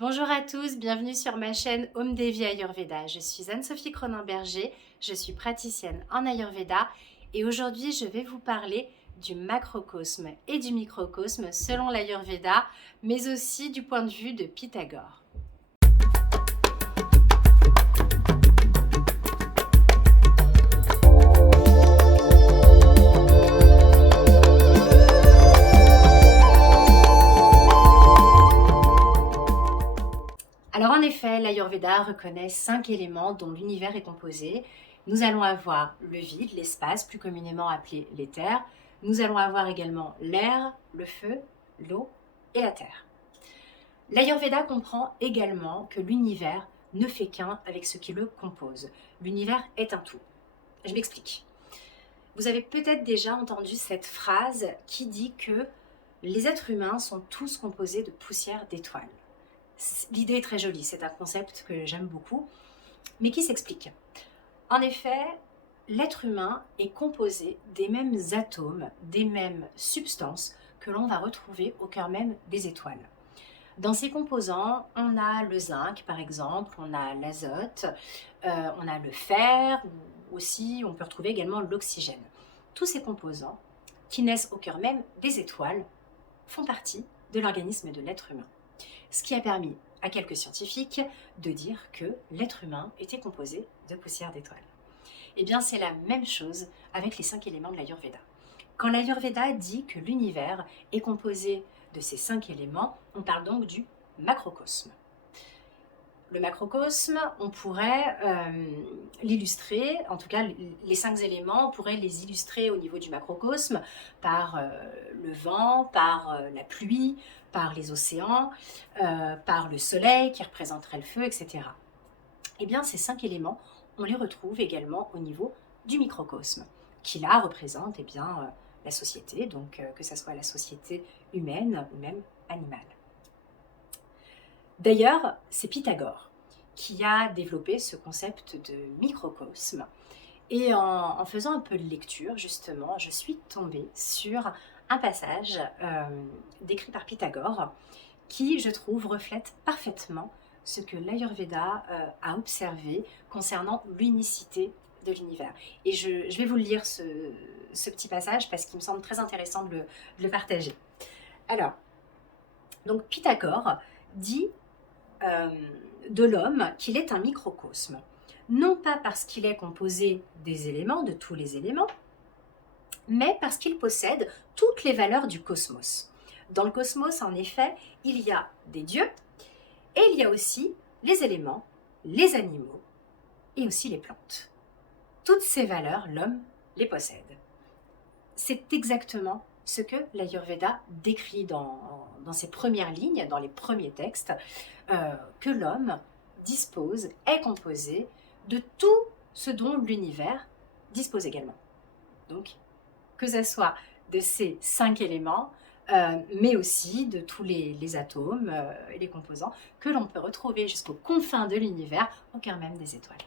Bonjour à tous, bienvenue sur ma chaîne Home Devi Ayurveda. Je suis Anne-Sophie Cronin-Berger, je suis praticienne en Ayurveda et aujourd'hui je vais vous parler du macrocosme et du microcosme selon l'Ayurveda, mais aussi du point de vue de Pythagore. Alors en effet, l'Ayurveda reconnaît 5 éléments dont l'univers est composé. Nous allons avoir le vide, l'espace, plus communément appelé l'éther. Nous allons avoir également l'air, le feu, l'eau et la terre. L'Ayurveda comprend également que l'univers ne fait qu'un avec ce qui le compose. L'univers est un tout. Je m'explique. Vous avez peut-être déjà entendu cette phrase qui dit que les êtres humains sont tous composés de poussière d'étoiles. L'idée est très jolie, c'est un concept que j'aime beaucoup, mais qui s'explique. En effet, l'être humain est composé des mêmes atomes, des mêmes substances que l'on va retrouver au cœur même des étoiles. Dans ces composants, on a le zinc par exemple, on a l'azote, on a le fer, ou aussi on peut retrouver également l'oxygène. Tous ces composants qui naissent au cœur même des étoiles font partie de l'organisme de l'être humain. Ce qui a permis à quelques scientifiques de dire que l'être humain était composé de poussière d'étoiles. Eh bien, c'est la même chose avec les 5 éléments de l'Ayurveda. Quand l'Ayurveda dit que l'univers est composé de ces 5 éléments, on parle donc du macrocosme. Le macrocosme, on pourrait l'illustrer, en tout cas les 5 éléments, on pourrait les illustrer au niveau du macrocosme par le vent, par la pluie, par les océans, par le soleil qui représenterait le feu, etc. Eh bien, ces 5 éléments, on les retrouve également au niveau du microcosme, qui là représente la société, donc que ce soit la société humaine ou même animale. D'ailleurs, c'est Pythagore qui a développé ce concept de microcosme. Et en faisant un peu de lecture, justement, je suis tombée sur un passage décrit par Pythagore qui, je trouve, reflète parfaitement ce que l'Ayurveda a observé concernant l'unicité de l'univers. Et je vais vous le lire, ce petit passage, parce qu'il me semble très intéressant de le partager. Alors, donc Pythagore dit de l'homme qu'il est un microcosme, non pas parce qu'il est composé des éléments, de tous les éléments, mais parce qu'il possède toutes les valeurs du cosmos. Dans le cosmos, en effet, il y a des dieux et il y a aussi les éléments, les animaux et aussi les plantes. Toutes ces valeurs, l'homme les possède. C'est exactement ce que l'Ayurveda décrit dans ses premières lignes, dans les premiers textes, que l'homme dispose, est composé de tout ce dont l'univers dispose également. Donc, que ce soit de ces 5 éléments, mais aussi de tous les atomes et les composants que l'on peut retrouver jusqu'aux confins de l'univers, au cœur même des étoiles.